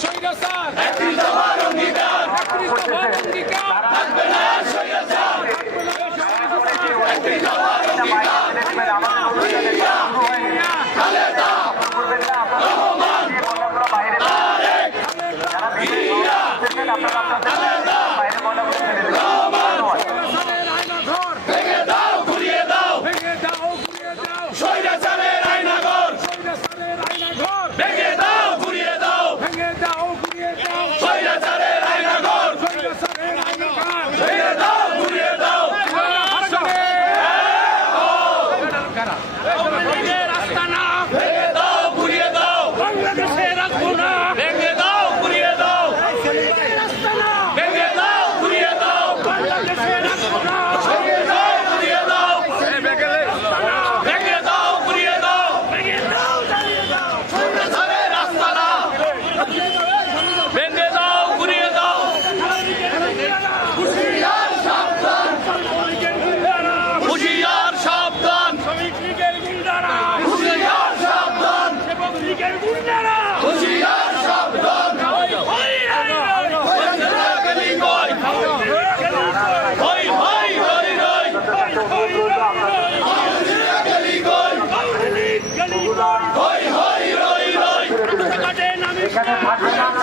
স্বৈরাচার একটি দফার অঙ্গীকার একটি দফার অঙ্গীকার থাকবে না স্বৈরাচার একটি দফার অঙ্গীকার খালেদা রহমান তারেক জিয়া খালেদা রহমান ভেঙে দাও ঘুরিয়ে দাও ভেঙে দাও ঘুরিয়ে দাও স্বৈরাচারের আয়নাঘর স্বৈরাচারের আয়নাঘর ভেঙে দাও ঘুরিয়ে দাও ভেঙে দাও ঘুরিয়ে দাও স্বৈরাচারের আয়নাঘর স্বৈরাচারের আয়নাঘর ভেঙে দাও ঘুরিয়ে দাও ভেঙে দাও ঘুরিয়ে দাও বাংলাদেশে রাখবো না ভেঙে দাও ঘুরিয়ে দাও ভেঙে দাও ঘুরিয়ে দাও বাংলাদেশে রাখবো না ভেঙে দাও ঘুরিয়ে দাও ভেঙে দাও ঘুরিয়ে দাও ভেঙে দাও জ্বালিয়ে দাও স্বৈরাচারের আস্তানা ভেঙে দাও ঘুরিয়ে দাও হুঁশিয়ার সাবধান হুঁশিয়ার সাবধান শ্রমিক লীগের গুন্ডারা হুঁশিয়ার সাবধান এবং লীগের গুন্ডারা হুঁশিয়ার সাবধান গলি কই হই হই হই হই গলি কই হই হই রই রই এখানে থাকবে না